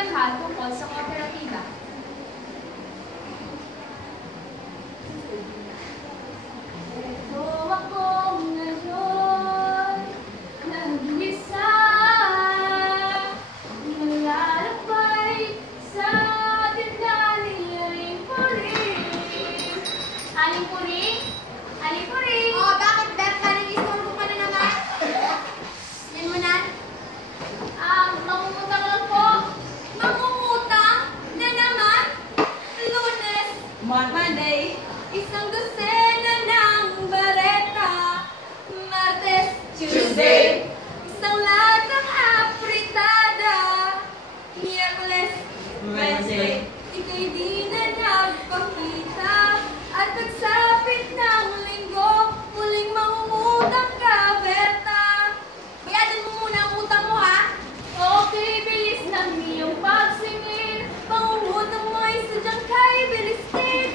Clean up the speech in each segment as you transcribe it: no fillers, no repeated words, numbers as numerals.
talakayan tungkol sa kooperatiba. Ito ako ngayon, nag-isa, nalalakbay sa tindahan ni Aling Puring. Aling Puring? Aling Puring? Oh, bakit, Beth? Parang-istorbo ka na naman. Yan mo na? Mangungutang lang po. Mangungutang? Na naman? Lunes, Monday, isang dosena ng bareta. Martes, Tuesday, isang latang apritada. Miyerkules, Wednesday, ika'y di na nagpakita. At nagsapit ng linggo, muling mangungutang ka, Berta. Bayadan mo muna ang utang mo, ha? Okay, bilis ng iyong pagsingin. Pangungutang mga estudyang kay bilis din.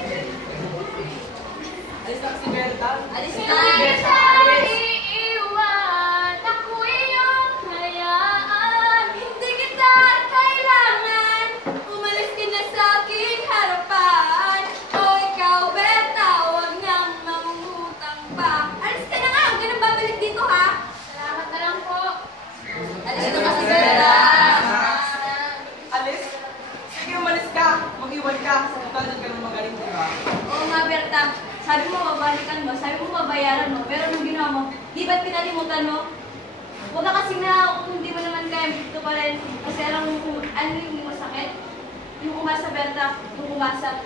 Alis na si Berta. Alis Hindi na. kita iiwan, ako iyong hayaan. Hindi kita kailangan. Umalis ka na sa aking harapan. O ikaw, Berta, huwag nang mangungutang pa. Alis ka na nga, huwag ka nang babalik dito, ha? Salamat na lang po. Alis na kasi, Berta. Alis? Sige, umalis ka. Mag-iwan ka. Tutulad ka ng magaling, di ba? Oo nga, Berta. Sabi mo, babalikan mo. Sabi mo, babayaran mo. Pero nung ginawa mo, di ba't pinalimutan mo? Huwag ka kasi na kung hindi mo naman kaya, dito pa rin. Kasi alam mo kung ano yung masakit. Yung umasa, Berta. Yung umasa.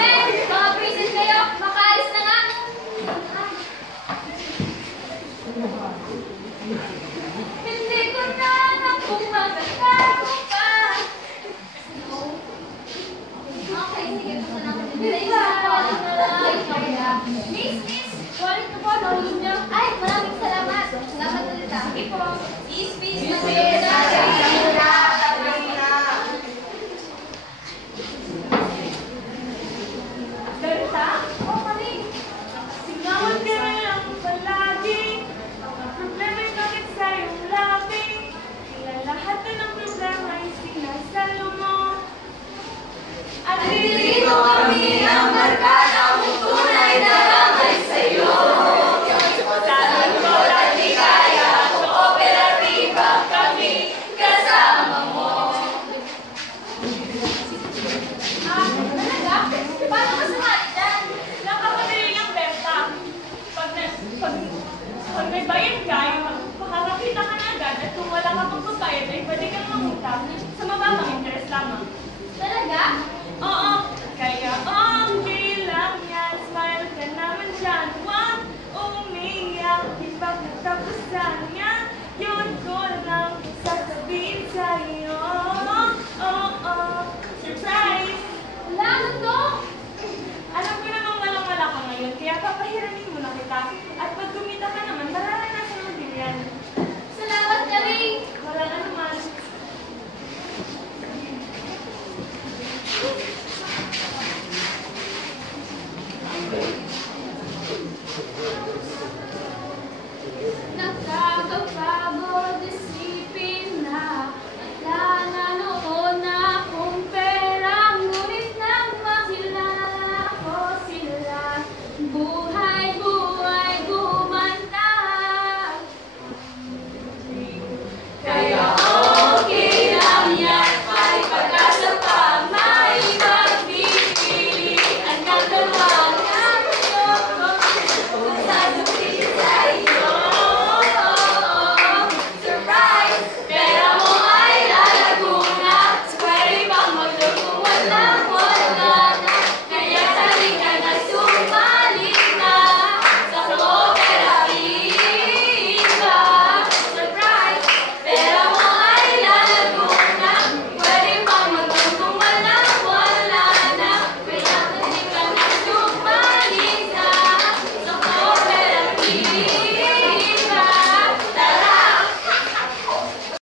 Hey, mga princess kayo, makaalis na nga. Hindi ko na kung magkakaroon pa. Okay, sige, punta na ako. Miss, wallet ko po, nahulog niyo. Ay, maraming salamat. Salamat ulit. Sige po. Peace, Berta? Oo, kami. Singawan ka na lang palagi. Ang problema'y bakit sa'yong labi. Kaya lahat na ng problema ay sinasalo mo. At Dito kami ang barkada kung tunay na ramay sa'yo. Sabi ko na di kaya, kooperatiba kami kasama mo. Talaga? Paano ka sumali dyan? nakakabili ng benta. Pag may bayad ka, makakakita ka na agad at kung wala ka magbabayad ay pwede kang mangutang sa mababang interest lamang. Talaga? Oo, kaya